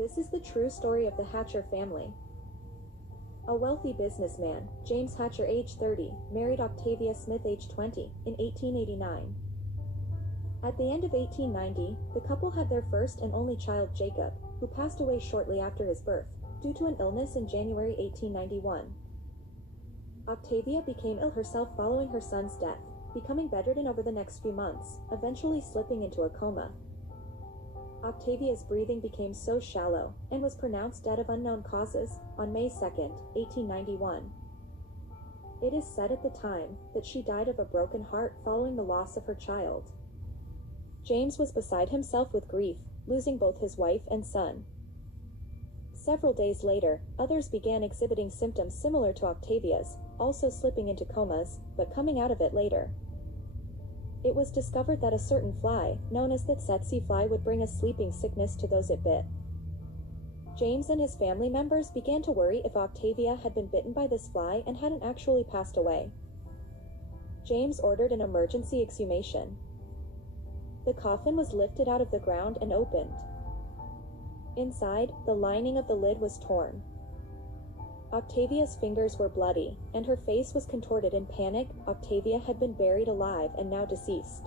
This is the true story of the Hatcher family. A wealthy businessman, James Hatcher age 30, married Octavia Smith age 20, in 1889. At the end of 1890, the couple had their first and only child Jacob, who passed away shortly after his birth, due to an illness in January 1891. Octavia became ill herself following her son's death, becoming bedridden over the next few months, eventually slipping into a coma. Octavia's breathing became so shallow, and was pronounced dead of unknown causes, on May 2, 1891. It is said at the time that she died of a broken heart following the loss of her child. James was beside himself with grief, losing both his wife and son. Several days later, others began exhibiting symptoms similar to Octavia's, also slipping into comas, but coming out of it later. It was discovered that a certain fly, known as the tsetse fly, would bring a sleeping sickness to those it bit. James and his family members began to worry if Octavia had been bitten by this fly and hadn't actually passed away. James ordered an emergency exhumation. The coffin was lifted out of the ground and opened. Inside, the lining of the lid was torn. Octavia's fingers were bloody, and her face was contorted in panic. Octavia had been buried alive and now deceased.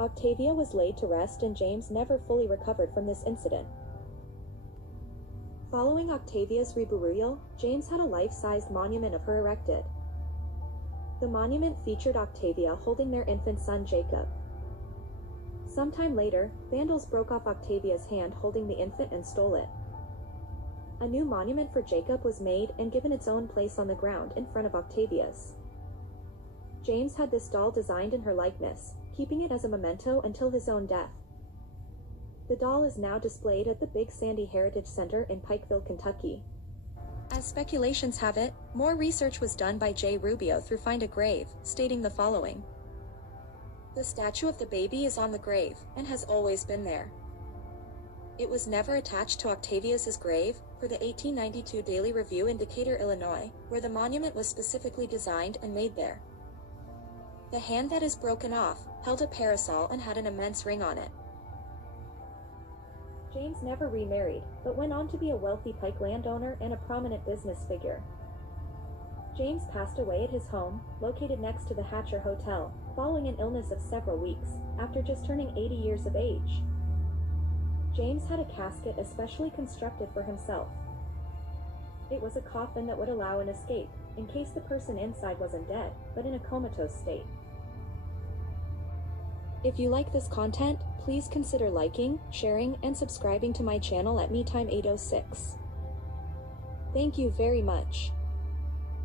Octavia was laid to rest, and James never fully recovered from this incident. Following Octavia's reburial, James had a life-sized monument of her erected. The monument featured Octavia holding their infant son Jacob. Sometime later, vandals broke off Octavia's hand holding the infant and stole it. A new monument for Jacob was made and given its own place on the ground in front of Octavia's. James had this doll designed in her likeness, keeping it as a memento until his own death. The doll is now displayed at the Big Sandy Heritage Center in Pikeville, Kentucky. As speculations have it, more research was done by J. Rubio through Find a Grave, stating the following. The statue of the baby is on the grave, and has always been there. It was never attached to Octavia's grave, per the 1892 Daily Review in Decatur, Illinois, where the monument was specifically designed and made there. The hand that is broken off held a parasol and had an immense ring on it. James never remarried, but went on to be a wealthy Pike landowner and a prominent business figure. James passed away at his home, located next to the Hatcher Hotel, following an illness of several weeks, after just turning 80 years of age. James had a casket especially constructed for himself. It was a coffin that would allow an escape, in case the person inside wasn't dead, but in a comatose state. If you like this content, please consider liking, sharing, and subscribing to my channel at MeTime806. Thank you very much.